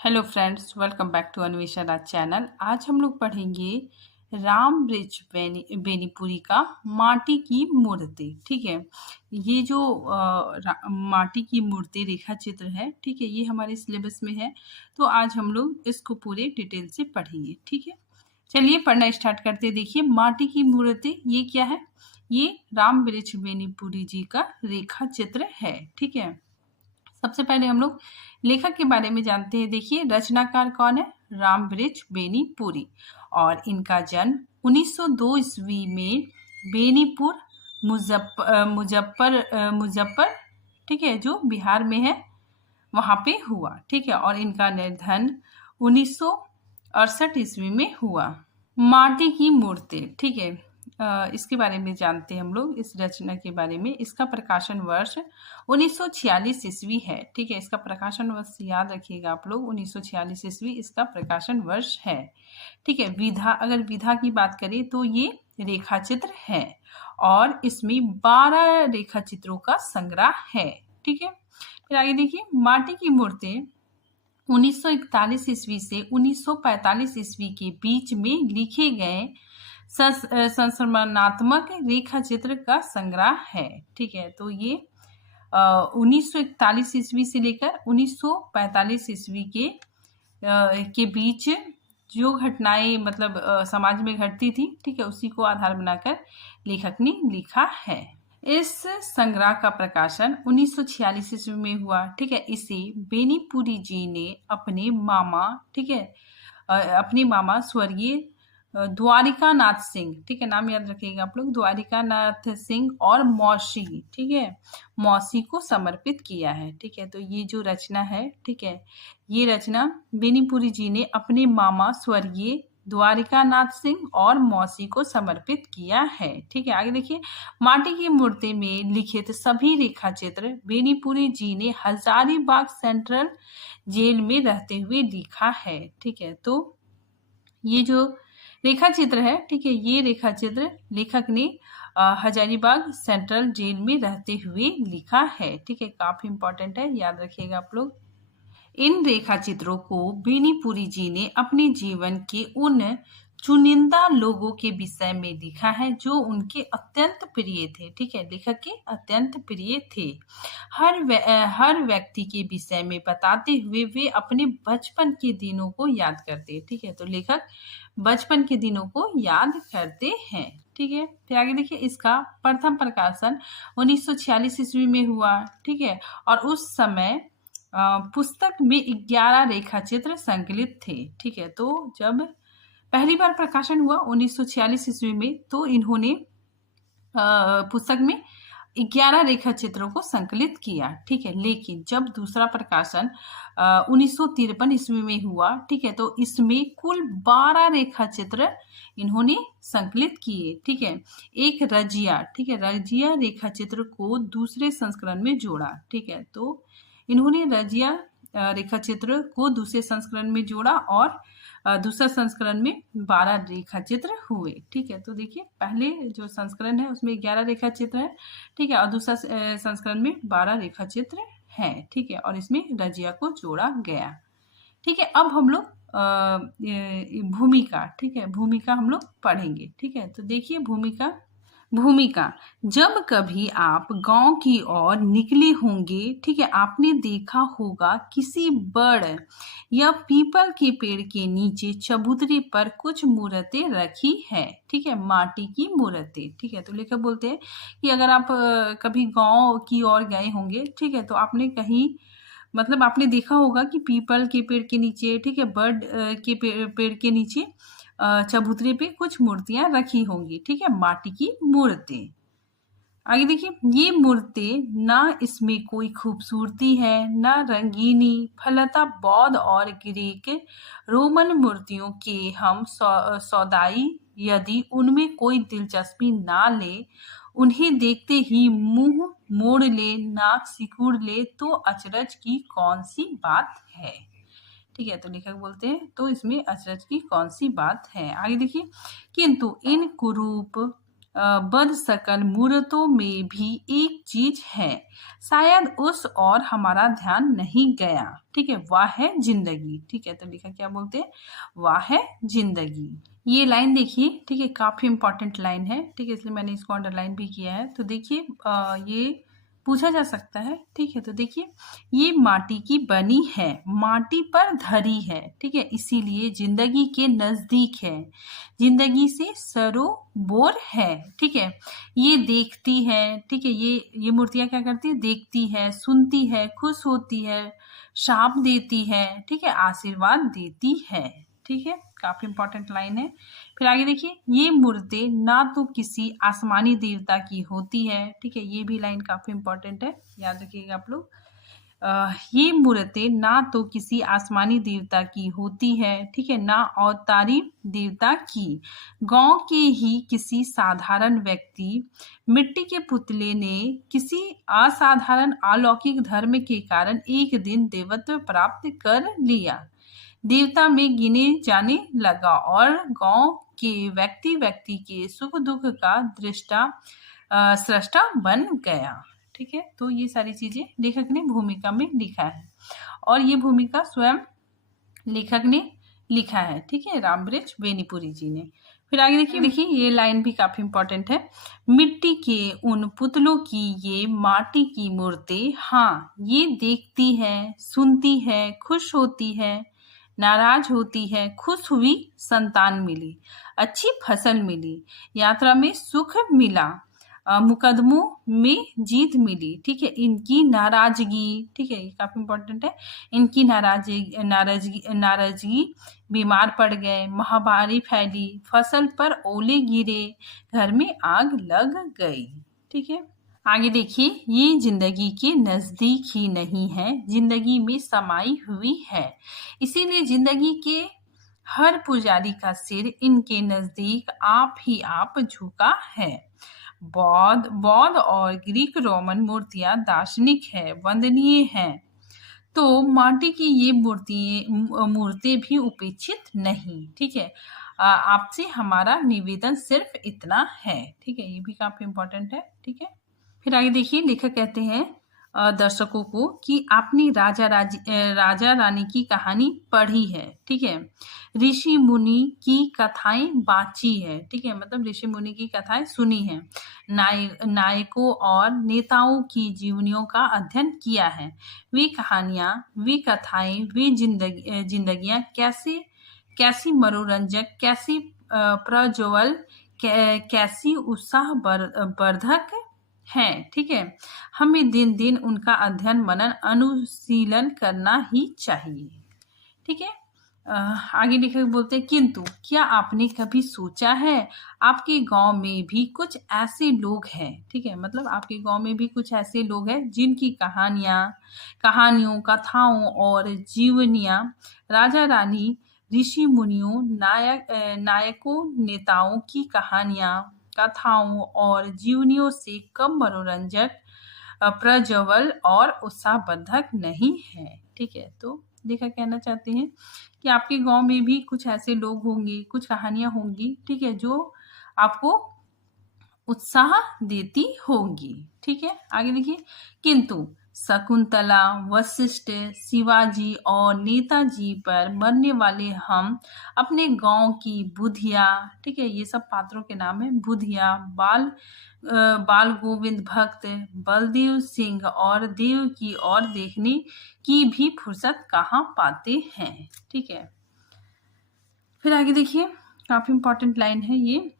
Hello friends, welcome back to Anvesha Raj channel. आज हम लोग पढ़ेंगे राम ब्रिज बेनीपुरी का माटी की मूर्ति। ठीक है, ये जो माटी की मूर्ति रेखा चित्र है, ठीक है, ये हमारे सिलेबस में है। तो आज हम लोग इसको पूरे डिटेल से पढ़ेंगे। ठीक है, चलिए पढ़ना स्टार्ट करते हैं। देखिए, माटी की मूर्ति ये क्या है? ये राम ब्रिज बेनीपुरी जी का रेखा चित्र है। ठीक है, सबसे पहले हम लोग लेखक के बारे में जानते हैं। देखिए, रचनाकार कौन है? राम ब्रिज बेनीपुरी। और इनका जन्म 1902 ईस्वी में बेनीपुर मुजफ्फर, ठीक है, जो बिहार में है, वहां पे हुआ। ठीक है, और इनका निधन 1968 ईस्वी में हुआ। माटी की मूर्ति, ठीक है, इसके बारे में जानते हैं हम लोग, इस रचना के बारे में। इसका प्रकाशन वर्ष 1946 ईस्वी है। ठीक है, इसका प्रकाशन वर्ष याद रखिएगा आप लोग, 1946 ईस्वी इसका प्रकाशन वर्ष है। ठीक है, अगर विधा की बात करें तो ये रेखा चित्र है और इसमें 12 रेखा चित्रों का संग्रह है। ठीक है, फिर आगे देखिए, माटी की मूर्ति 1941 ईस्वी से 1945 ईस्वी के बीच में लिखे गए संस्मरणात्मक रेखा चित्र का संग्रह है। ठीक है, तो ये 1941 ईस्वी से लेकर 1945 ईस्वी के बीच जो घटनाएं मतलब समाज में घटती थी, ठीक है, उसी को आधार बनाकर लेखक ने लिखा है। इस संग्रह का प्रकाशन 1946 ईस्वी में हुआ। ठीक है, इसे बेनीपुरी जी ने अपने मामा, ठीक है, अपने मामा स्वर्गीय द्वारिका नाथ सिंह, ठीक है, नाम याद रखिएगा आप लोग, द्वारिका नाथ सिंह और मौसी, ठीक है, मौसी को समर्पित किया है। ठीक है, तो ये जो रचना है, ठीक है, ये रचना बेनीपुरी जी ने अपने मामा स्वर्गीय द्वारिका नाथ सिंह और मौसी को समर्पित किया है। ठीक है, आगे देखिए, माटी की मूर्ति में लिखित सभी रेखा चित्र बेनीपुरी जी ने हजारीबाग सेंट्रल जेल में रहते हुए लिखा है। ठीक है, तो ये जो रेखा चित्र है, ठीक है, ये रेखा चित्र लेखक ने हजारीबाग सेंट्रल जेल में रहते हुए लिखा है। ठीक है, काफी इंपॉर्टेंट है, याद रखिएगा आप लोग। इन रेखा चित्रों को बेनीपुरी जी ने अपने जीवन के उन चुनिंदा लोगों के विषय में लिखा है जो उनके अत्यंत प्रिय थे। ठीक है, लेखक के अत्यंत प्रिय थे। हर व्यक्ति के विषय में बताते हुए वे अपने बचपन के दिनों को याद करते। ठीक है, तो लेखक बचपन के दिनों को याद करते हैं। ठीक है, फिर आगे देखिए, इसका प्रथम प्रकाशन 1946 ईस्वी में हुआ। ठीक है, और उस समय पुस्तक में 11 रेखा चित्र संकलित थे। ठीक है, तो जब पहली बार प्रकाशन हुआ 1946 ईस्वी में, तो इन्होंने पुस्तक में 11 रेखा चित्रों को संकलित किया। ठीक है, लेकिन जब दूसरा प्रकाशन 1953 ईस्वी में हुआ, ठीक है, तो इसमें कुल 12 रेखा चित्र इन्होंने संकलित किए। ठीक है, एक रजिया, ठीक है, रजिया रेखा चित्र को दूसरे संस्करण में जोड़ा। ठीक है, तो इन्होंने रजिया रेखा चित्र को दूसरे संस्करण में जोड़ा और दूसरा संस्करण में 12 रेखा चित्र हुए। ठीक है, तो देखिए, पहले जो संस्करण है उसमें 11 रेखा चित्र है। ठीक है, और दूसरा संस्करण में 12 रेखा चित्र है। ठीक है, और इसमें रजिया को जोड़ा गया। ठीक है, अब हम लोग भूमिका, ठीक है, भूमिका हम लोग पढ़ेंगे। ठीक है, तो देखिए, भूमिका जब कभी आप गांव की ओर निकले होंगे, ठीक है, आपने देखा होगा किसी बड़ या पीपल के पेड़ के नीचे चबूतरे पर कुछ मूर्तें रखी है। ठीक है, माटी की मूर्तें। ठीक है, तो लेखक बोलते हैं कि अगर आप कभी गांव की ओर गए होंगे, ठीक है, तो आपने कहीं मतलब आपने देखा होगा कि पीपल के पेड़ के नीचे, ठीक है, बर्ड के पेड़ के नीचे चबूतरे पे कुछ मूर्तियां रखी होंगी। ठीक है, माटी की मूर्तें। आगे देखिए, ये मूर्तें ना इसमें कोई खूबसूरती है ना रंगीनी, फलतः बौद्ध और ग्रीक रोमन मूर्तियों के हम सौदाई यदि उनमें कोई दिलचस्पी ना ले, उन्हें देखते ही मुंह मोड़ ले, नाक सिकुड़ ले, तो अचरज की कौन सी बात है। ठीक है, तो लेखक बोलते हैं तो इसमें अचरज की कौन सी बात है। आगे देखिए, किंतु इन कुरूप बद सकल मूर्तों में भी एक चीज है, शायद उस और हमारा ध्यान नहीं गया। ठीक है, वह है जिंदगी। ठीक है, तो लिखा क्या बोलते हैं, वह है जिंदगी। ये लाइन देखिए, ठीक है, काफी इंपॉर्टेंट लाइन है। ठीक है, इसलिए मैंने इसको अंडरलाइन भी किया है। तो देखिए ये पूछा जा सकता है। ठीक है, तो देखिए ये माटी की बनी है, माटी पर धरी है। ठीक है, इसीलिए जिंदगी के नजदीक है, जिंदगी से सरोबोर है। ठीक है, ये देखती है। ठीक है, ये मूर्तियां क्या करती है, देखती है, सुनती है, खुश होती है, शाप देती है। ठीक है, आशीर्वाद देती है। ठीक है, काफी इंपॉर्टेंट लाइन है। फिर आगे देखिए, ये मूर्तें ना तो किसी आसमानी देवता की होती है। ठीक है, ये भी लाइन काफी इंपॉर्टेंट है, याद रखिएगा आप लोग। ये मूर्तें ना तो किसी आसमानी देवता की होती है। ठीक है, ना अवतारी देवता की, गांव के ही किसी साधारण व्यक्ति मिट्टी के पुतले ने किसी असाधारण अलौकिक धर्म के कारण एक दिन देवत्व प्राप्त कर लिया, देवता में गिने जाने लगा और गांव के व्यक्ति व्यक्ति के सुख दुख का सृष्टा बन गया। ठीक है, तो ये सारी चीजें लेखक ने भूमिका में लिखा है और ये भूमिका स्वयं लेखक ने लिखा है। ठीक है, रामबृक्ष बेनीपुरी जी ने। फिर आगे देखिए ये लाइन भी काफी इंपॉर्टेंट है। मिट्टी के उन पुतलों की ये माटी की मूर्तें, हाँ ये देखती है, सुनती है, खुश होती है, नाराज होती है, खुश हुई, संतान मिली, अच्छी फसल मिली, यात्रा में सुख मिला, मुकदमों में जीत मिली। ठीक है, इनकी नाराजगी, ठीक है ये काफी इंपॉर्टेंट है, इनकी नाराजगी बीमार पड़ गए, महामारी फैली, फसल पर ओले गिरे, घर में आग लग गई। ठीक है, आगे देखिए, ये जिंदगी के नजदीक ही नहीं है, जिंदगी में समाई हुई है, इसीलिए जिंदगी के हर पुजारी का सिर इनके नजदीक आप ही आप झुका है। बौद्ध और ग्रीक रोमन मूर्तियां दार्शनिक है, वंदनीय हैं, तो माटी की ये मूर्तें भी उपेक्षित नहीं। ठीक है, आपसे हमारा निवेदन सिर्फ इतना है। ठीक है, ये भी काफी इंपॉर्टेंट है। ठीक है, फिर आगे देखिए, लेखक कहते हैं दर्शकों को कि आपने राजा रानी की कहानी पढ़ी है। ठीक है, ऋषि मुनि की कथाएं बांची है। ठीक है, मतलब ऋषि मुनि की कथाएं सुनी है, नायकों और नेताओं की जीवनियों का अध्ययन किया है। वे कहानियां, वे कथाएं, वे जिंदगियां कैसी मनोरंजक, कैसी प्रज्वल, कैसी उत्साहवर्धक हैं। ठीक है, हमें दिन दिन उनका अध्ययन, मनन, अनुशीलन करना ही चाहिए। ठीक है, आगे लेखक बोलते हैं, किंतु क्या आपने कभी सोचा है आपके गांव में भी कुछ ऐसे लोग हैं। ठीक है, मतलब आपके गांव में भी कुछ ऐसे लोग हैं जिनकी कहानियों, कथाओं और जीवनियां राजा रानी, ऋषि मुनियों, नायकों, नेताओं की कहानियां, कथाओं और जीवनियों से कम मनोरंजक, प्रज्वल और उत्साहवर्धक नहीं है। ठीक है, तो लेखक कहना चाहते हैं कि आपके गांव में भी कुछ ऐसे लोग होंगे, कुछ कहानियां होंगी, ठीक है, जो आपको उत्साह देती होंगी। ठीक है, आगे देखिए, किंतु शकुंतला, वशिष्ठ, शिवाजी और नेताजी पर मरने वाले हम अपने गांव की बुधिया, ठीक है ये सब पात्रों के नाम है, बुधिया, बाल गोविंद भक्त, बलदेव सिंह और देव की ओर देखने की भी फुर्सत कहाँ पाते हैं। ठीक है, फिर आगे देखिए, काफी इंपॉर्टेंट लाइन है ये।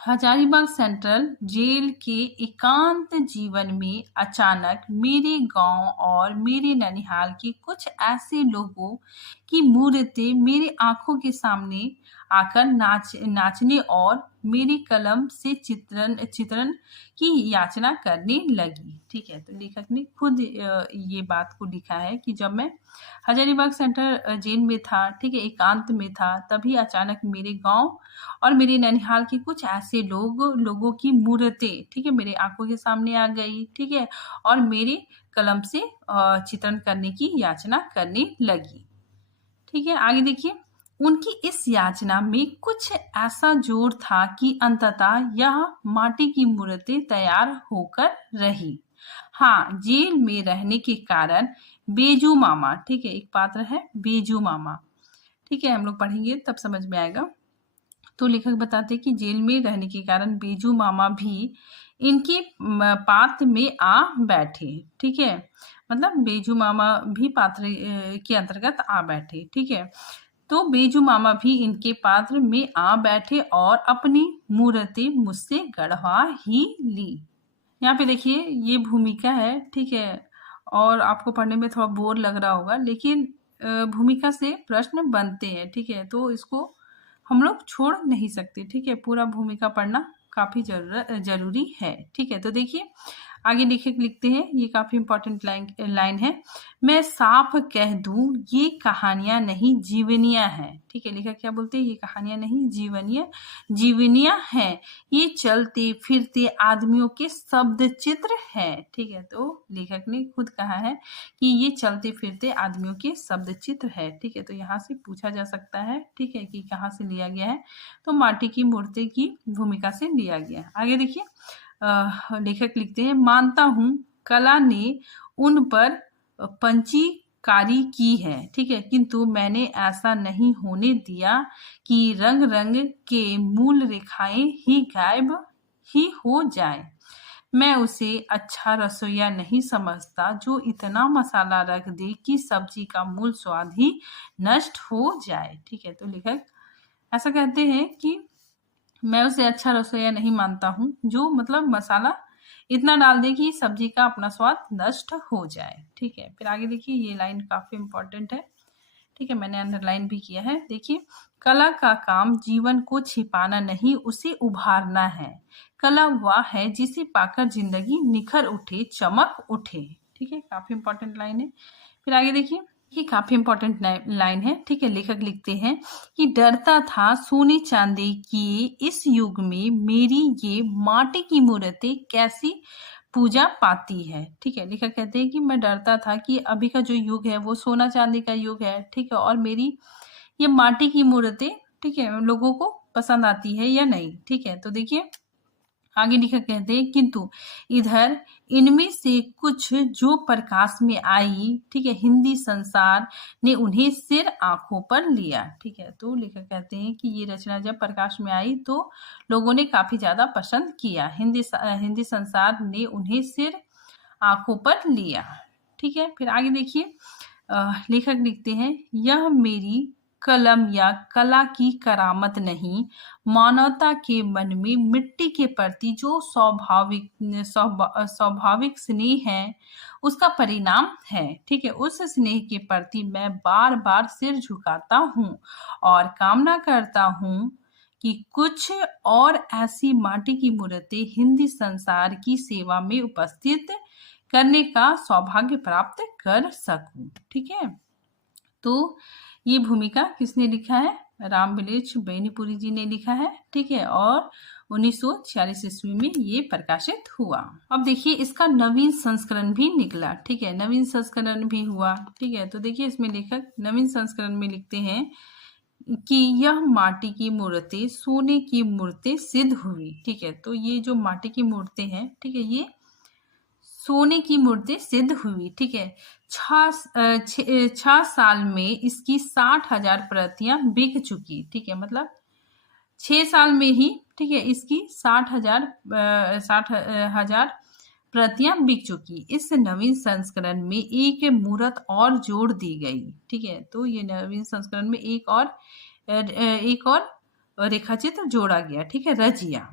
हजारीबाग सेंट्रल जेल के एकांत जीवन में अचानक मेरे गांव और मेरे ननिहाल के कुछ ऐसे लोगों की मूर्तें मेरे आंखों के सामने आकर नाचने और मेरी कलम से चित्रण की याचना करने लगी। ठीक है, तो लेखक ने खुद ये बात को लिखा है कि जब मैं हजारीबाग सेंट्रल जेल में था, ठीक है एकांत में था, तभी अचानक मेरे गांव और मेरे ननिहाल के कुछ ऐसे लोगों की मूर्तें, ठीक है मेरे आंखों के सामने आ गई। ठीक है, और मेरे कलम से चित्रण करने की याचना करने लगी। ठीक है, आगे देखिए, उनकी इस याचना में कुछ ऐसा जोर था कि अंततः यह माटी की मूर्ति तैयार होकर रही। हाँ, जेल में रहने के कारण बेजू मामा, ठीक है, एक पात्र है बेजू मामा, ठीक है, हम लोग पढ़ेंगे तब समझ में आएगा। तो लेखक बताते हैं कि जेल में रहने के कारण बेजू मामा भी इनके पात्र में आ बैठे, ठीक है, मतलब बेजू मामा भी पात्र के अंतर्गत आ बैठे, ठीक है। तो बेजू मामा भी इनके पात्र में आ बैठे और अपनी मूर्ति मुझसे गढ़वा ही ली। यहाँ पे देखिए ये भूमिका है, ठीक है, और आपको पढ़ने में थोड़ा बोर लग रहा होगा, लेकिन भूमिका से प्रश्न बनते हैं, ठीक है, तो इसको हम लोग छोड़ नहीं सकते, ठीक है, पूरा भूमिका पढ़ना काफी जरूरी है, ठीक है। तो देखिए आगे लेखक लिखते हैं, ये काफी इंपॉर्टेंट लाइन है, मैं साफ कह दूं ये कहानियां नहीं जीवनियां हैं, ठीक है। लेखक क्या बोलते हैं, ये कहानियां नहीं जीवनियां हैं, ये चलते फिरते आदमियों के शब्द चित्र है, ठीक है। तो लेखक ने खुद कहा है कि ये चलते फिरते आदमियों के शब्द चित्र है, ठीक है। तो यहाँ से पूछा जा सकता है, ठीक है, कि कहाँ से लिया गया है, तो माटी की मूर्ति की भूमिका से लिया गया है। आगे देखिए लेखक लिखते हैं, मानता हूं कला ने उन पर पंचीकारी की है, ठीक है, किंतु मैंने ऐसा नहीं होने दिया कि रंग रंग के मूल रेखाएं ही गायब ही हो जाए। मैं उसे अच्छा रसोइया नहीं समझता जो इतना मसाला रख दे कि सब्जी का मूल स्वाद ही नष्ट हो जाए, ठीक है। तो लेखक ऐसा कहते हैं कि मैं उसे अच्छा रसोइया नहीं मानता हूँ जो मतलब मसाला इतना डाल दे कि सब्जी का अपना स्वाद नष्ट हो जाए, ठीक है। फिर आगे देखिए ये लाइन काफी इंपॉर्टेंट है, ठीक है, मैंने अंडरलाइन भी किया है। देखिए कला का काम जीवन को छिपाना नहीं उसे उभारना है। कला वह है जिसे पाकर जिंदगी निखर उठे, चमक उठे, ठीक है, काफी इंपॉर्टेंट लाइन है। फिर आगे देखिए ये काफी इंपॉर्टेंट लाइन है, ठीक है। लेखक लिखते हैं कि डरता था सोने चांदी की इस युग में मेरी ये माटी की मूर्ति कैसी पूजा पाती है, ठीक है। लेखक कहते हैं कि मैं डरता था कि अभी का जो युग है वो सोना चांदी का युग है, ठीक है, और मेरी ये माटी की मूर्ति, ठीक है, लोगों को पसंद आती है या नहीं, ठीक है। तो देखिए आगे लेखक कहते हैं किंतु इधर इनमें से कुछ जो प्रकाश में आई, ठीक है, हिंदी संसार ने उन्हें सिर आंखों पर लिया, ठीक है। तो लेखक कहते हैं कि ये रचना जब प्रकाश में आई तो लोगों ने काफी ज्यादा पसंद किया, हिंदी संसार ने उन्हें सिर आंखों पर लिया, ठीक है। फिर आगे देखिए लेखक लिखते हैं यह मेरी कलम या कला की करामत नहीं, मानवता के मन में मिट्टी के प्रति जो स्वाभाविक स्नेह है उसका परिणाम है, ठीक है। उस स्नेह के प्रति मैं बार बार सिर झुकाता हूँ और कामना करता हूँ कि कुछ और ऐसी माटी की मूर्ति हिंदी संसार की सेवा में उपस्थित करने का सौभाग्य प्राप्त कर सकूं, ठीक है। तो ये भूमिका किसने लिखा है, रामविलास बेनीपुरी जी ने लिखा है, ठीक है, और 1946 ईस्वी में ये प्रकाशित हुआ। अब देखिए इसका नवीन संस्करण भी निकला, ठीक है, नवीन संस्करण भी हुआ, ठीक है। तो देखिए इसमें लेखक नवीन संस्करण में लिखते हैं कि यह माटी की मूर्ति सोने की मूर्ति सिद्ध हुई, ठीक है। तो ये जो माटी की मूर्ति है, ठीक है, ये सोने की मूर्ति सिद्ध हुई, ठीक है। 6 साल में इसकी 60,000 प्रतियां बिक चुकी, ठीक है, मतलब 6 साल में ही, ठीक है, इसकी 60,000 प्रतियां बिक चुकी। इस नवीन संस्करण में एक मूर्त और जोड़ दी गई, ठीक है। तो ये नवीन संस्करण में एक और रेखाचित्र जोड़ा गया, ठीक है, रजिया,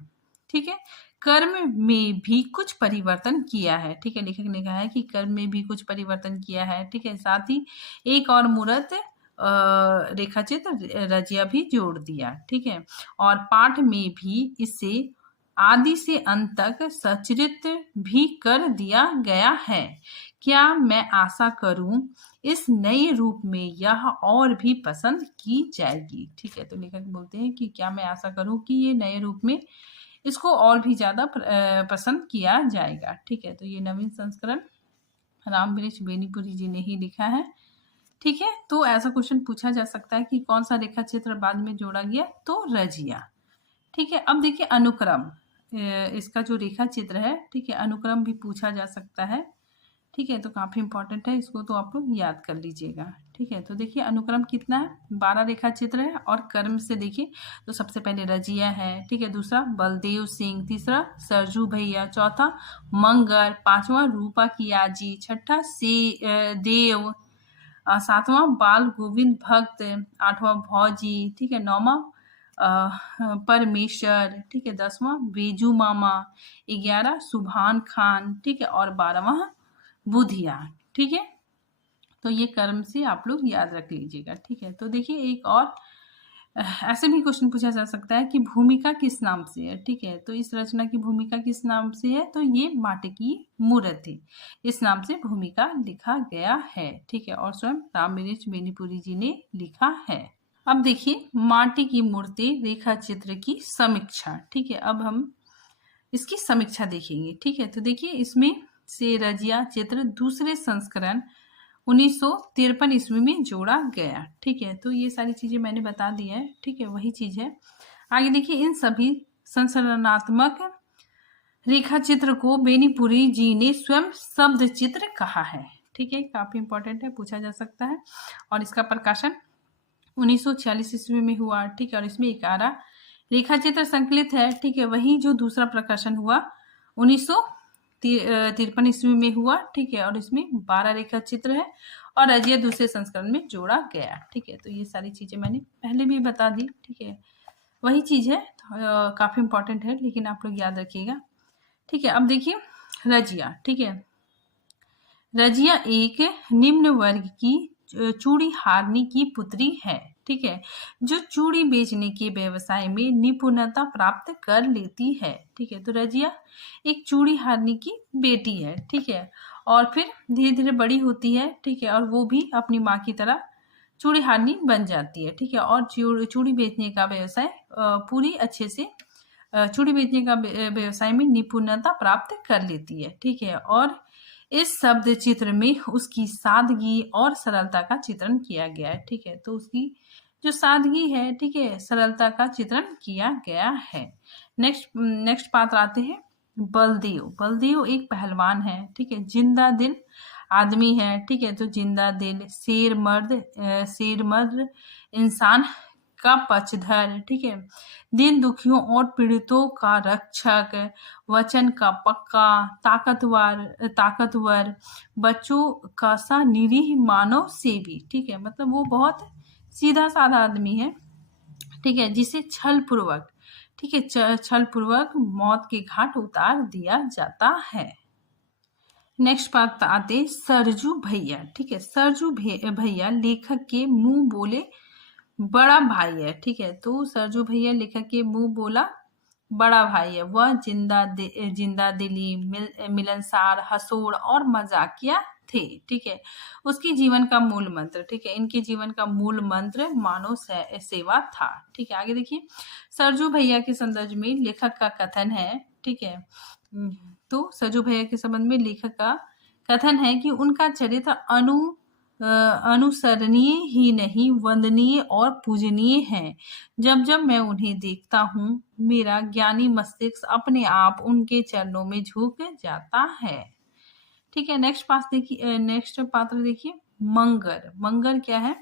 ठीक है। कर्म में भी कुछ परिवर्तन किया है, ठीक है, लेखक ने कहा है कि कर्म में भी कुछ परिवर्तन किया है, ठीक है। साथ ही एक और मूर्त रेखाचित्र रजिया भी जोड़ दिया, ठीक है, और पाठ में भी इसे आदि से अंत तक सचित्र भी कर दिया गया है। क्या मैं आशा करूं इस नए रूप में यह और भी पसंद की जाएगी, ठीक है। तो लेखक बोलते हैं कि क्या मैं आशा करूं कि ये नए रूप में इसको और भी ज्यादा पसंद किया जाएगा, ठीक है। तो ये नवीन संस्करण रामविलास बेनीपुरी जी ने ही लिखा है, ठीक है, तो ऐसा क्वेश्चन पूछा जा सकता है कि कौन सा रेखा चित्र बाद में जोड़ा गया, तो रजिया। ठीक है, अब देखिए अनुक्रम, इसका जो रेखा चित्र है, ठीक है, अनुक्रम भी पूछा जा सकता है। ठीक है, तो काफ़ी इंपॉर्टेंट है, इसको तो आप लोग याद कर लीजिएगा। ठीक है, तो देखिए अनुक्रम कितना है, 12 रेखा चित्र है, और कर्म से देखिए तो सबसे पहले रजिया है, ठीक है, दूसरा बलदेव सिंह, तीसरा सरजू भैया, चौथा मंगल, पांचवा रूपा कियाजी, छठा देव, सातवां बाल गोविंद भक्त, आठवां भौजी, ठीक है, नौवां परमेश्वर, ठीक है, 10वां बेजू मामा, 11 सुभान खान, ठीक है, और 12वां बुधिया। ठीक है, तो ये कर्म से आप लोग याद रख लीजिएगा। ठीक है, तो देखिए एक और ऐसे भी क्वेश्चन पूछा जा सकता है कि भूमिका किस नाम से है। ठीक है, तो इस रचना की भूमिका किस नाम से है, तो ये माटी की मूर्त थी, इस नाम से भूमिका लिखा गया है। ठीक है, और स्वयं राममिरिच बेनीपुरी जी ने लिखा है। अब देखिए माटी की मूर्ति रेखा चित्र की समीक्षा। ठीक है, अब हम इसकी समीक्षा देखेंगे। ठीक है, तो देखिए इसमें से रजिया चित्र दूसरे संस्करण 1953 ईस्वी में जोड़ा गया। ठीक है, तो ये सारी चीजें मैंने बता दी है। ठीक है, वही चीज है। आगे देखिए इन सभी संरचनात्मक रेखा चित्र को बेनीपुरी जी ने स्वयं शब्द चित्र कहा है। ठीक है, काफी इंपॉर्टेंट है, पूछा जा सकता है। और इसका प्रकाशन 1946 ईस्वी में हुआ। ठीक है, और इसमें 11 रेखा चित्र संकलित है। ठीक है, वही जो दूसरा प्रकाशन हुआ 1953 ईस्वी में हुआ। ठीक है, और इसमें 12 रेखा चित्र है, और रजिया दूसरे संस्करण में जोड़ा गया। ठीक है, तो ये सारी चीजें मैंने पहले भी बता दी। ठीक है, वही चीज है, काफी इंपॉर्टेंट है, लेकिन आप लोग याद रखिएगा। ठीक है, अब देखिए रजिया। ठीक है, रजिया एक निम्न वर्ग की चूड़ी हारनी की पुत्री है। ठीक है, जो चूड़ी बेचने के व्यवसाय में निपुणता प्राप्त कर लेती है। ठीक है, तो रजिया एक चूड़ी हारनी की बेटी है। ठीक है, और फिर धीरे धीरे बड़ी होती है। ठीक है, और वो भी अपनी माँ की तरह चूड़ी हारनी बन जाती है। ठीक है, और चूड़ी बेचने का व्यवसाय पूरी अच्छे से चूड़ी बेचने का व्यवसाय में निपुणता प्राप्त कर लेती है। ठीक है, और इस शब्द चित्र में उसकी सादगी और सरलता का चित्रण किया गया है। ठीक है, तो उसकी जो सादगी है, ठीक है, सरलता का चित्रण किया गया है। नेक्स्ट पात्र आते हैं बलदेव। बलदेव एक पहलवान है। ठीक है, जिंदा दिल आदमी है। ठीक है, तो जिंदा दिल शेर मर्द इंसान का पक्षधर। ठीक है, दिन दुखियों और पीड़ितों का रक्षक, वचन का पक्का, ताकतवर, बच्चों का सा निरीह मानव सेवी। ठीक है, मतलब वो बहुत सीधा साधा आदमी है। ठीक है, जिसे छल पूर्वक, ठीक है, छल पूर्वक मौत के घाट उतार दिया जाता है। नेक्स्ट बात आते सरजू भैया। ठीक है, सरजू भैया लेखक के मुंह बोले बड़ा भाई है। ठीक है, तो सरजू भैया लेखक के मुंह बोला बड़ा भाई है। वह जिंदा दिली, मिलनसार, हंसोड़ और मजाकिया थे। ठीक है, उसके जीवन का मूल मंत्र, ठीक है, इनके जीवन का मूल मंत्र मानव सेवा था। ठीक है, आगे देखिए सरजू भैया के संदर्भ में लेखक का कथन है। ठीक है, तो सरजू भैया के संबंध में लेखक का कथन है कि उनका चरित्र अनुसरणीय ही नहीं वंदनीय और पूजनीय है। जब जब मैं उन्हें देखता हूँ मेरा ज्ञानी मस्तिष्क अपने आप उनके चरणों में झुक जाता है। ठीक है, नेक्स्ट पात्र देखिए मंगर क्या है।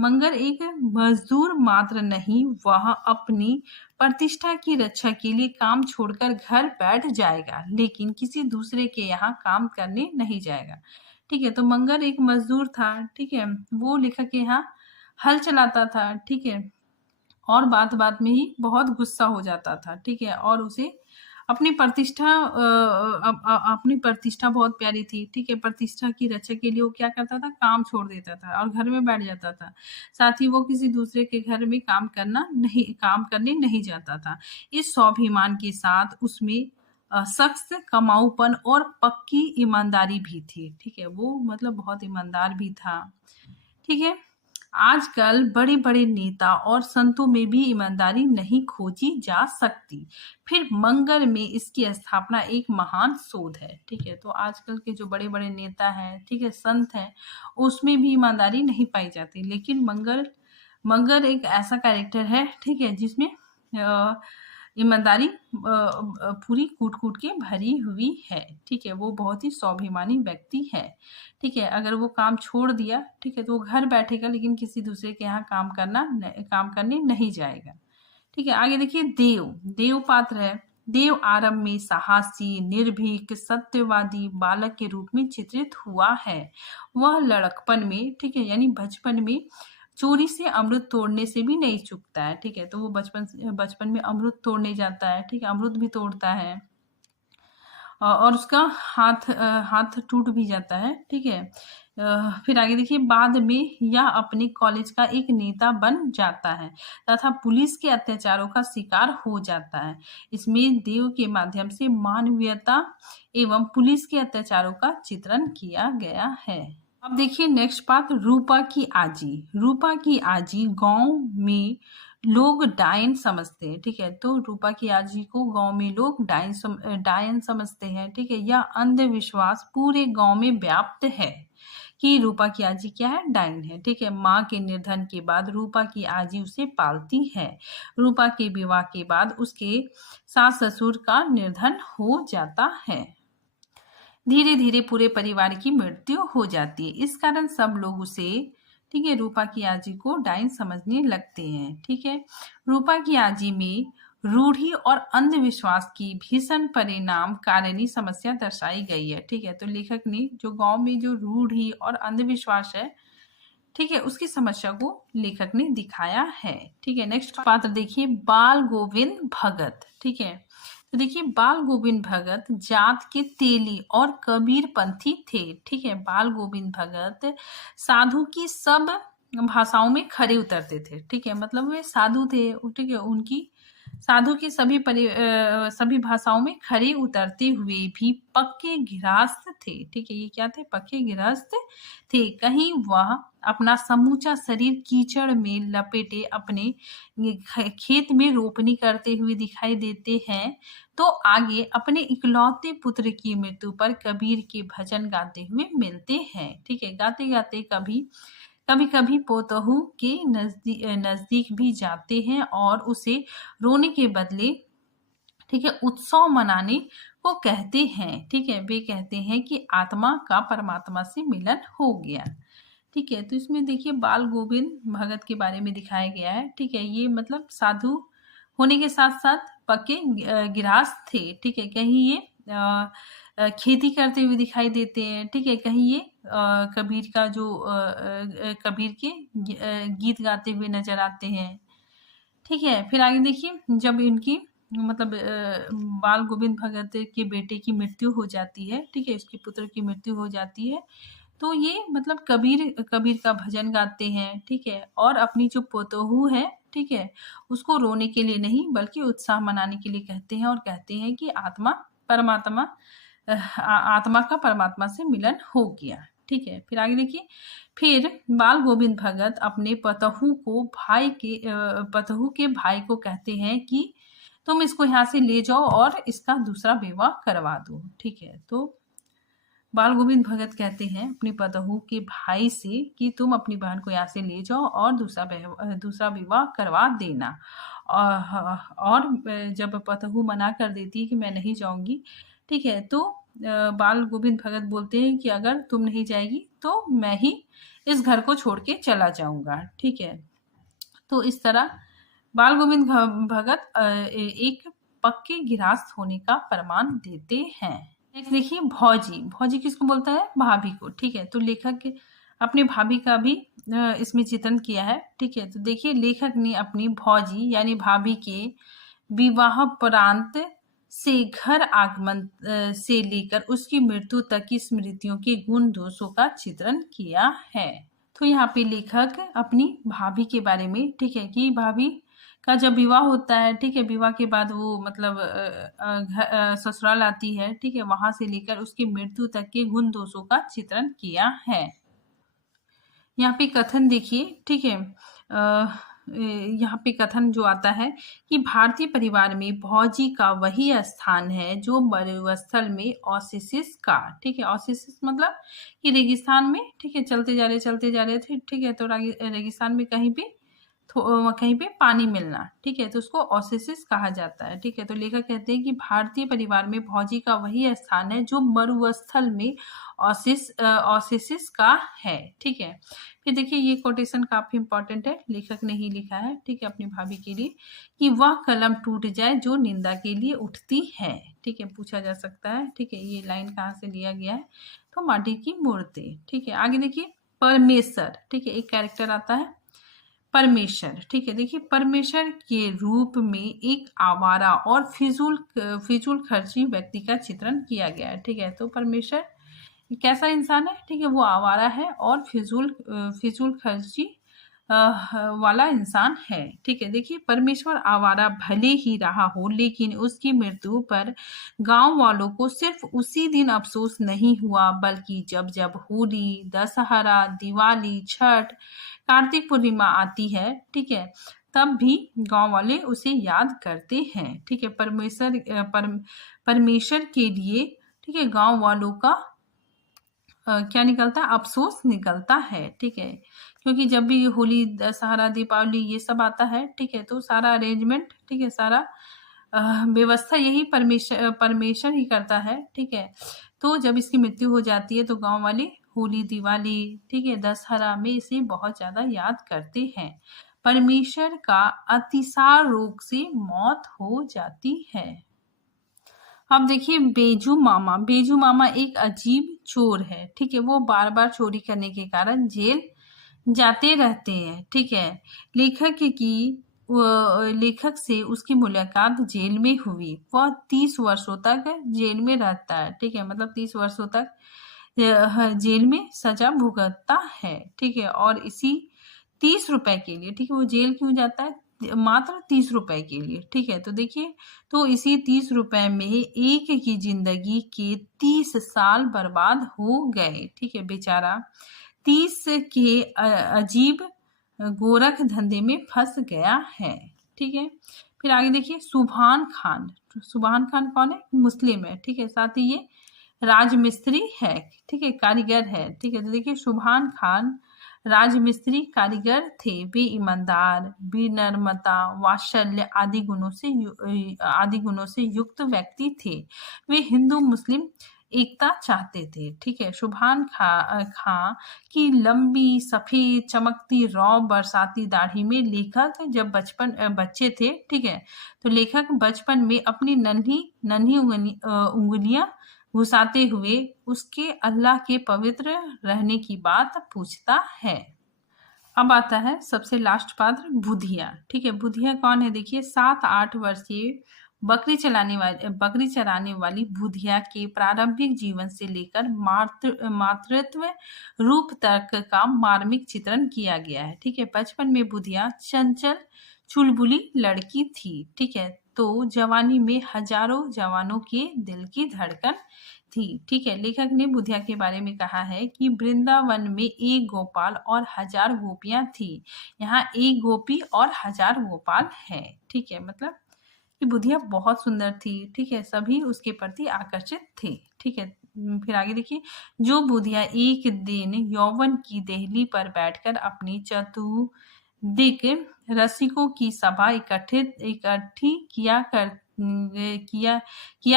मंगर एक मजदूर मात्र नहीं, वह अपनी प्रतिष्ठा की रक्षा के लिए काम छोड़कर घर बैठ जाएगा, लेकिन किसी दूसरे के यहाँ काम करने नहीं जाएगा। ठीक है, तो मंगर एक मजदूर था। ठीक है, वो लेखक के यहाँ हल चलाता था। ठीक है, और बात बात में ही बहुत गुस्सा हो जाता था। ठीक है, और उसे अपनी प्रतिष्ठा बहुत प्यारी थी। ठीक है, प्रतिष्ठा की रक्षा के लिए वो क्या करता था, काम छोड़ देता था और घर में बैठ जाता था। साथ ही वो किसी दूसरे के घर में काम करने नहीं जाता था। इस स्वाभिमान के साथ उसमें सख्त कमाऊपन और पक्की ईमानदारी भी थी। ठीक है, वो मतलब बहुत ईमानदार भी था। ठीक है, आजकल बड़े बड़े नेता और संतों में भी ईमानदारी नहीं खोजी जा सकती, फिर मंगल में इसकी स्थापना एक महान शोध है। ठीक है, तो आजकल के जो बड़े बड़े नेता हैं, ठीक है, संत हैं, उसमें भी ईमानदारी नहीं पाई जाती, लेकिन मंगल मंगल एक ऐसा कैरेक्टर है, ठीक है, जिसमें ईमानदारी पूरी कूट कूट के भरी हुई है। ठीक है, वो बहुत ही स्वाभिमानी व्यक्ति है। ठीक है, अगर वो काम छोड़ दिया, ठीक है, तो वो घर बैठेगा लेकिन किसी दूसरे के यहाँ काम करने नहीं जाएगा। ठीक है, आगे देखिए देव पात्र है। देव आरंभ में साहसी, निर्भीक, सत्यवादी बालक के रूप में चित्रित हुआ है। वह लड़कपन में, ठीक है, यानी बचपन में चोरी से अमृत तोड़ने से भी नहीं चूकता है। ठीक है, तो वो बचपन में अमृत तोड़ने जाता है। ठीक है, अमृत भी तोड़ता है और उसका हाथ टूट भी जाता है। ठीक है, फिर आगे देखिए, बाद में यह अपने कॉलेज का एक नेता बन जाता है तथा पुलिस के अत्याचारों का शिकार हो जाता है। इसमें देव के माध्यम से मानवीयता एवं पुलिस के अत्याचारों का चित्रण किया गया है। अब देखिए नेक्स्ट बात, रूपा की आजी। रूपा की आजी गांव में लोग डायन समझते हैं। ठीक है, तो रूपा की आजी को गांव में लोग डायन समझते हैं। ठीक है, यह अंधविश्वास पूरे गांव में व्याप्त है कि रूपा की आजी क्या है, डायन है। ठीक है, माँ के निर्धन के बाद रूपा की आजी उसे पालती है। रूपा के विवाह के बाद उसके सास ससुर का निर्धन हो जाता है। धीरे धीरे पूरे परिवार की मृत्यु हो जाती है। इस कारण सब लोग उसे, ठीक है, रूपा की आजी को डायन समझने लगते हैं। ठीक है, रूपा की आजी में रूढ़ी और अंधविश्वास की भीषण परिणाम कारिणी समस्या दर्शाई गई है। ठीक है, तो लेखक ने जो गांव में जो रूढ़ी और अंधविश्वास है, ठीक है, उसकी समस्या को लेखक ने दिखाया है। ठीक है, नेक्स्ट पात्र देखिए, बाल गोविंद भगत। ठीक है, तो देखिए बाल गोविंद भगत जात के तेली और कबीर पंथी थे। ठीक है, बाल गोविंद भगत साधु की सब भाषाओं में खरे उतरते थे। ठीक है, मतलब वे साधु थे। ठीक है, उनकी साधु की सभी भाषाओं में खरे उतरते हुए भी पक्के गृहस्थ थे। ठीक है, ये क्या थे, पक्के गृहस्थ थे। कहीं वह अपना समूचा शरीर कीचड़ में लपेटे अपने खेत में रोपनी करते हुए दिखाई देते हैं, तो आगे अपने इकलौते पुत्र की मृत्यु पर कबीर के भजन गाते हुए मिलते हैं। ठीक है, गाते गाते कभी कभी पोतहू के नजदीक भी जाते हैं और उसे रोने के बदले, ठीक है, उत्सव मनाने को कहते हैं। ठीक है, वे कहते हैं कि आत्मा का परमात्मा से मिलन हो गया। ठीक है, तो इसमें देखिए बाल गोविंद भगत के बारे में दिखाया गया है। ठीक है, ये मतलब साधु होने के साथ साथ पक्के गृहस्थ थे। ठीक है, कहीं ये खेती करते हुए दिखाई देते हैं। ठीक है, कहीं ये कबीर का जो कबीर के गीत गाते हुए नजर आते हैं। ठीक है, फिर आगे देखिए, जब इनकी मतलब बाल गोविंद भगत के बेटे की मृत्यु हो जाती है, ठीक है, इसके पुत्र की मृत्यु हो जाती है, तो ये मतलब कबीर का भजन गाते हैं। ठीक है, और अपनी जो पोतोहू है, ठीक है, उसको रोने के लिए नहीं बल्कि उत्साह मनाने के लिए कहते हैं और कहते हैं कि आत्मा का परमात्मा से मिलन हो गया। ठीक है, फिर आगे देखिए, फिर बाल गोविंद भगत अपने पतहू के भाई को कहते हैं कि तुम इसको यहाँ से ले जाओ और इसका दूसरा विवाह करवा दो। ठीक है, तो बाल गोविंद भगत कहते हैं अपनी पतहू के भाई से कि तुम अपनी बहन को यहाँ से ले जाओ और दूसरा विवाह करवा देना। और जब पतहू मना कर देती है कि मैं नहीं जाऊंगी, ठीक है, तो बाल गोविंद भगत बोलते हैं कि अगर तुम नहीं जाएगी तो मैं ही इस घर को छोड़ के चला जाऊंगा। ठीक है, तो इस तरह बाल गोविंद भगत एक पक्के गृहस्थ होने का प्रमाण देते हैं। नेक्स्ट देखिए, भौजी किसको बोलता है, भाभी को। ठीक है, तो लेखक अपने भाभी का भी इसमें चित्रण किया है। ठीक है, तो देखिए लेखक ने अपनी भौजी यानी भाभी के विवाह प्रांत से घर आगमन से लेकर उसकी मृत्यु तक की स्मृतियों के गुण दोषों का चित्रण किया है। तो यहाँ पे लेखक अपनी भाभी के बारे में, ठीक है, कि भाभी का जब विवाह होता है, ठीक है, विवाह के बाद वो मतलब ससुराल आती है, ठीक है, वहां से लेकर उसकी मृत्यु तक के गुण दोषों का चित्रण किया है। यहाँ पे कथन देखिए, ठीक है। यहाँ पे कथन जो आता है कि भारतीय परिवार में भौजी का वही स्थान है जो मरुस्थल में ओसिसिस का, ठीक है। ओसिसिस मतलब कि रेगिस्तान में, ठीक है, चलते जा रहे थे, ठीक है, तो रेगिस्तान में कहीं पे पानी मिलना, ठीक है, तो उसको ओसिसिस कहा जाता है, ठीक है। तो लेखक कहते हैं कि भारतीय परिवार में भौजी का वही स्थान है जो मरुस्थल में ओसिसिस का है, ठीक है। फिर देखिए ये कोटेशन काफी इंपॉर्टेंट है, लेखक ने ही लिखा है, ठीक है, अपनी भाभी के लिए, कि वह कलम टूट जाए जो निंदा के लिए उठती है, ठीक है, पूछा जा सकता है, ठीक है। ये लाइन कहाँ से लिया गया है, तो माटी की मूर्ति, ठीक है। आगे देखिए परमेश्वर, ठीक है, एक कैरेक्टर आता है परमेश्वर, ठीक है। देखिए परमेश्वर के रूप में एक आवारा और फिजूल खर्ची व्यक्ति का चित्रण किया गया है, ठीक है। तो परमेश्वर कैसा इंसान है, ठीक है, वो आवारा है और फिजूल खर्ची वाला इंसान है, ठीक है। देखिए परमेश्वर आवारा भले ही रहा हो, लेकिन उसकी मृत्यु पर गांव वालों को सिर्फ उसी दिन अफसोस नहीं हुआ, बल्कि जब जब होली, दशहरा, दिवाली, छठ, कार्तिक पूर्णिमा आती है, ठीक है, तब भी गांव वाले उसे याद करते हैं, ठीक है। परमेश्वर के लिए, ठीक है, गांव वालों का क्या निकलता है, अफसोस निकलता है, ठीक है। क्योंकि जब भी होली, दशहरा, दीपावली ये सब आता है, ठीक है, तो सारा अरेंजमेंट, ठीक है, सारा व्यवस्था यही परमेश्वर ही करता है, ठीक है। तो जब इसकी मृत्यु हो जाती है तो गांव वाले होली, दिवाली, ठीक है, दशहरा में इसे बहुत ज्यादा याद करते हैं। परमेश्वर का अतिसार रोग से मौत हो जाती है। अब देखिए बेजू मामा एक अजीब चोर है, ठीक है, वो बार बार चोरी करने के कारण जेल जाते रहते हैं, ठीक है। लेखक से उसकी मुलाकात जेल में हुई, वह 30 वर्षों तक जेल में रहता है, ठीक है, मतलब 30 वर्षों तक जेल में सजा भुगतता है, ठीक है। और इसी 30 रुपए के लिए, ठीक है, वो जेल क्यों जाता है, मात्र 30 रुपए के लिए, ठीक है। तो देखिए, तो इसी 30 रुपए में एक की जिंदगी के 30 साल बर्बाद हो गए, ठीक है, बेचारा 30 के अजीब गोरख धंधे में फंस गया है, ठीक है। फिर आगे देखिए सुभान खान कौन है, मुस्लिम है, ठीक है, साथ ही ये राजमिस्त्री है, ठीक है, कारीगर है, ठीक है। तो देखिए सुभान खान राजमिस्त्री कारीगर थे, वे ईमानदार, विनम्रता, वात्सल्य आदि गुणों से युक्त व्यक्ति थे। वे हिंदू मुस्लिम एकता चाहते थे, ठीक है। खां की लंबी सफेद चमकती रौ बरसाती दाढ़ी में लेखक जब बच्चे थे, ठीक है, तो लेखक बचपन में अपनी नन्ही नन्ही उंगलियां घुसाते हुए उसके अल्लाह के पवित्र रहने की बात पूछता है। अब आता है सबसे लास्ट पात्र बुधिया, ठीक है। बुधिया कौन है, देखिए 7-8 वर्षीय बकरी चराने वाली बुधिया के प्रारंभिक जीवन से लेकर मातृत्व रूप तक का मार्मिक चित्रण किया गया है, ठीक है। बचपन में बुधिया चंचल चुलबुली लड़की थी, ठीक है, तो जवानी में हजारों जवानों के दिल की धड़कन थी, ठीक है। लेखक ने बुधिया के बारे में कहा है कि वृंदावन में एक गोपाल और 1000 गोपियां थी, यहाँ एक गोपी और 1000 गोपाल है, ठीक है। मतलब कि बुधिया बहुत सुंदर थी, ठीक है, सभी उसके प्रति आकर्षित थे, ठीक है। फिर आगे देखिए, जो बुधिया एक दिन यौवन की देहली पर बैठकर अपनी चतुर्दिक रसिकों की सभा इकट्ठी किया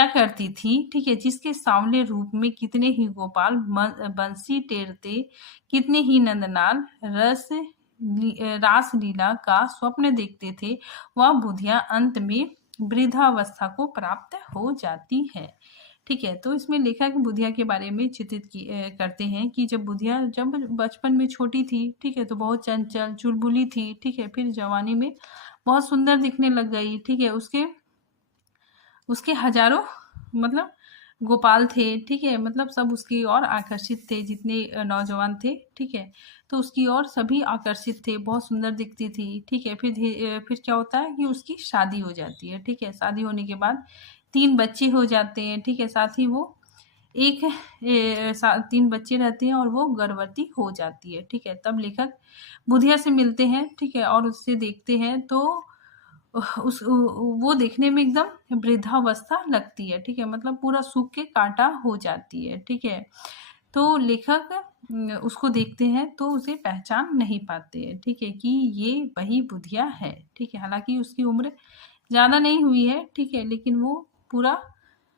करती थी, ठीक है, जिसके सांवले रूप में कितने ही गोपाल बंसी टेरते, कितने ही नंदलाल रास लीला का स्वप्न देखते थे, वह बुधिया अंत में वृद्धावस्था को प्राप्त हो जाती है, ठीक है। तो इसमें लेखक बुधिया के बारे में करते हैं कि जब बुधिया जब बचपन में छोटी थी, ठीक है, तो बहुत चंचल चुलबुली थी, ठीक है, फिर जवानी में बहुत सुंदर दिखने लग गई, ठीक है। उसके हजारों मतलब गोपाल थे, ठीक है, मतलब सब उसकी ओर आकर्षित थे, जितने नौजवान थे, ठीक है, तो उसकी ओर सभी आकर्षित थे, बहुत सुंदर दिखती थी, ठीक है। फिर क्या होता है कि उसकी शादी हो जाती है, ठीक है। शादी होने के बाद 3 बच्चे हो जाते हैं, ठीक है, साथ ही वो एक 3 बच्चे रहते हैं और वो गर्भवती हो जाती है, ठीक है। तब लेखक बुधिया से मिलते हैं, ठीक है, और उससे देखते हैं तो वो देखने में एकदम वृद्धावस्था लगती है, ठीक है, मतलब पूरा सूख के कांटा हो जाती है, ठीक है। तो लेखक उसको देखते हैं तो उसे पहचान नहीं पाते हैं, ठीक है, कि ये वही बुधिया है, ठीक है। हालांकि उसकी उम्र ज़्यादा नहीं हुई है, ठीक है, लेकिन वो पूरा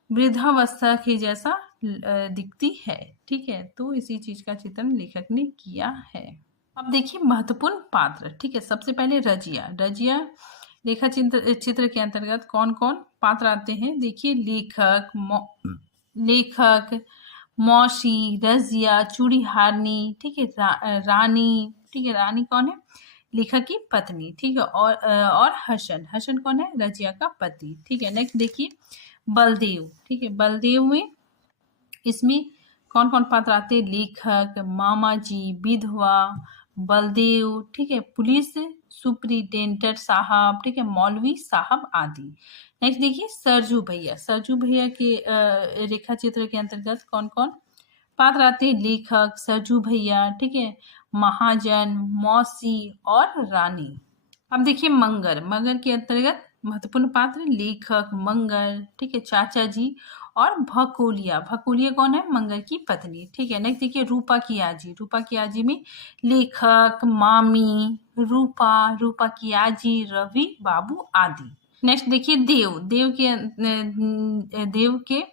वृद्धावस्था के जैसा दिखती है, ठीक है। तो इसी चीज का चित्रण लेखक ने किया है। अब देखिए महत्वपूर्ण पात्र, ठीक है। सबसे पहले रजिया। रजिया रेखा चित्र के अंतर्गत कौन कौन पात्र आते हैं? देखिए लेखक, मौसी, रजिया, चूड़ीहारनी, ठीक है, रानी, ठीक है। रानी कौन है? लेखक की पत्नी, ठीक है। और हसन, हसन कौन है? रजिया का पति, ठीक है। नेक्स्ट देखिए बलदेव, ठीक है। बलदेव में इसमें कौन कौन पात्र आते हैं? लेखक, मामा जी, विधवा, बलदेव, ठीक है, पुलिस सुप्रिटेंडेंट साहब, ठीक है, मौलवी साहब आदि। नेक्स्ट देखिए सरजू भैया। सरजू भैया के रेखा चित्र के अंतर्गत कौन कौन पात्र आते हैं? लेखक, सरजू भैया, ठीक है, महाजन, मौसी और रानी। अब देखिए मंगर। मगर के अंतर्गत महत्वपूर्ण पात्र लेखक, मंगर, ठीक है, चाचा जी और भकोलिया। भकोलिया कौन है? मंगर की पत्नी, ठीक है। नेक्स्ट देखिए रूपा की आजी। रूपा की आजी में लेखक, मामी, रूपा, रूपा की आजी, रवि, बाबू आदि। नेक्स्ट देखिए देव। देव के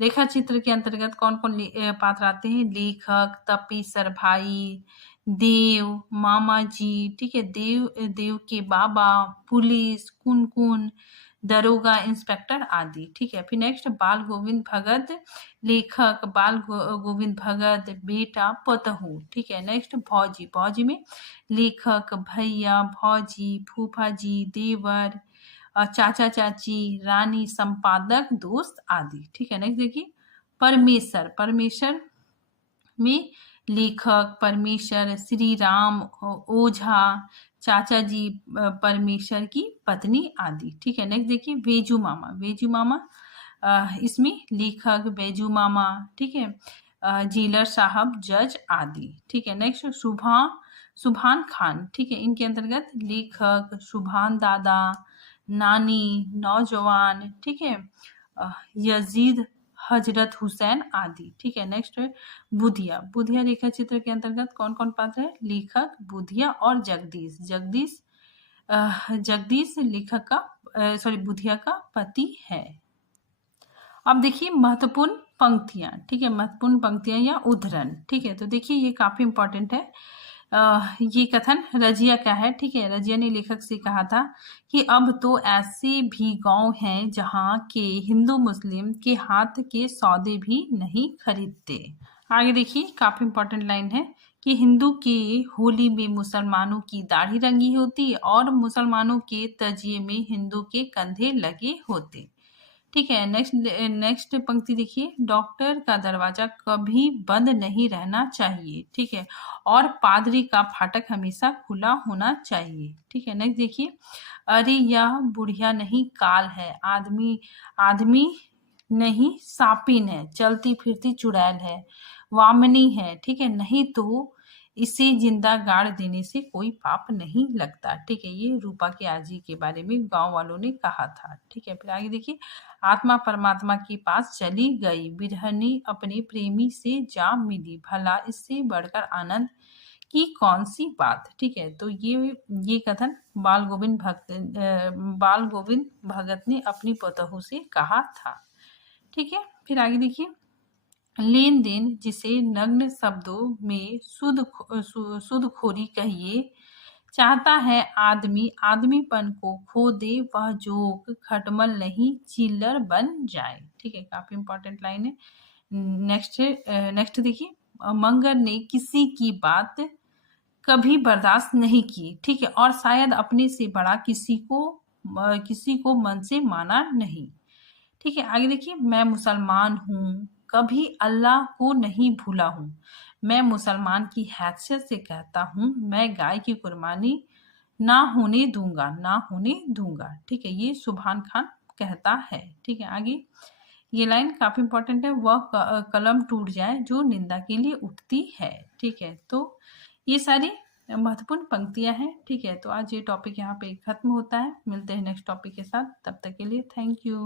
रेखा चित्र के अंतर्गत कौन कौन पात्र आते हैं? लेखक, तपेसर भाई, देव, मामा जी, ठीक है, देव के बाबा, पुलिस, कुन, दरोगा, इंस्पेक्टर आदि, ठीक है। फिर नेक्स्ट बाल गोविंद भगत। लेखक बाल गोविंद भगत, बेटा, पतहू, ठीक है। नेक्स्ट भौजी। भौजी में लेखक, भैया, भौजी, फूफा जी, देवर, चाचा चाची, रानी, संपादक, दोस्त आदि, ठीक है। नेक्स्ट देखिए परमेश्वर। परमेश्वर में लेखक, परमेश्वर, श्री राम, ओझा, चाचा जी, परमेश्वर की पत्नी आदि, ठीक है। नेक्स्ट देखिए वेजू मामा। वेजू मामा इसमें लेखक, बेजू मामा, ठीक है, जेलर साहब, जज आदि, ठीक है। नेक्स्ट सुभान खान, ठीक है, इनके अंतर्गत लेखक, सुभान दादा, नानी, नौजवान, ठीक है, यजीद, हजरत हुसैन आदि, ठीक है। नेक्स्ट बुधिया। बुधिया रेखा चित्र के अंतर्गत कौन कौन पात्र है? लेखक, बुधिया और जगदीश। जगदीश लेखक का बुधिया का पति है। अब देखिए महत्वपूर्ण पंक्तियां, ठीक है, महत्वपूर्ण पंक्तियां या उद्धरण, ठीक है। तो देखिए ये काफी इंपॉर्टेंट है। ये कथन रजिया का है, ठीक है। रजिया ने लेखक से कहा था कि अब तो ऐसे भी गांव हैं जहां के हिंदू मुस्लिम के हाथ के सौदे भी नहीं खरीदते। आगे देखिए काफी इंपॉर्टेंट लाइन है कि हिंदू की होली में मुसलमानों की दाढ़ी रंगी होती और मुसलमानों के तजिए में हिंदू के कंधे लगे होते, ठीक है। नेक्स्ट पंक्ति देखिए डॉक्टर का दरवाजा कभी बंद नहीं रहना चाहिए, ठीक है, और पादरी का फाटक हमेशा खुला होना चाहिए, ठीक है। नेक्स्ट देखिए अरे यह बुढ़िया नहीं काल है, आदमी आदमी नहीं सापिन है, चलती फिरती चुड़ैल है, वामनी है, ठीक है, नहीं तो इसे जिंदा गाड़ देने से कोई पाप नहीं लगता, ठीक है। ये रूपा के आजी के बारे में गांव वालों ने कहा था, ठीक है। फिर आगे देखिए आत्मा परमात्मा के पास चली गई, बिरहनी अपने प्रेमी से जा मिली, भला इससे बढ़कर आनंद की कौन सी बात, ठीक है। तो ये कथन बाल गोविंद भगत ने अपनी पतोहू से कहा था, ठीक है। फिर आगे देखिए लेन देन जिसे नग्न शब्दों में सुदखोरी कहिए, चाहता है आदमी आदमीपन को खो दे, वह जोग खटमल नहीं चिल्लर बन जाए, ठीक है। काफी इंपॉर्टेंट लाइन है। नेक्स्ट देखिए मंगर ने किसी की बात कभी बर्दाश्त नहीं की, ठीक है, और शायद अपने से बड़ा किसी को मन से माना नहीं, ठीक है। आगे देखिए मैं मुसलमान हूँ, कभी अल्लाह को नहीं भूला हूँ, मैं मुसलमान की हैसियत से कहता हूँ, मैं गाय की कुर्बानी ना होने दूंगा, ठीक है। ये सुभान खान कहता है, ठीक है। आगे ये लाइन काफ़ी इंपॉर्टेंट है, वह कलम टूट जाए जो निंदा के लिए उठती है। ठीक है, तो ये सारी महत्वपूर्ण पंक्तियां हैं। ठीक है, तो आज ये टॉपिक यहाँ पे खत्म होता है। मिलते हैं नेक्स्ट टॉपिक के साथ, तब तक के लिए थैंक यू।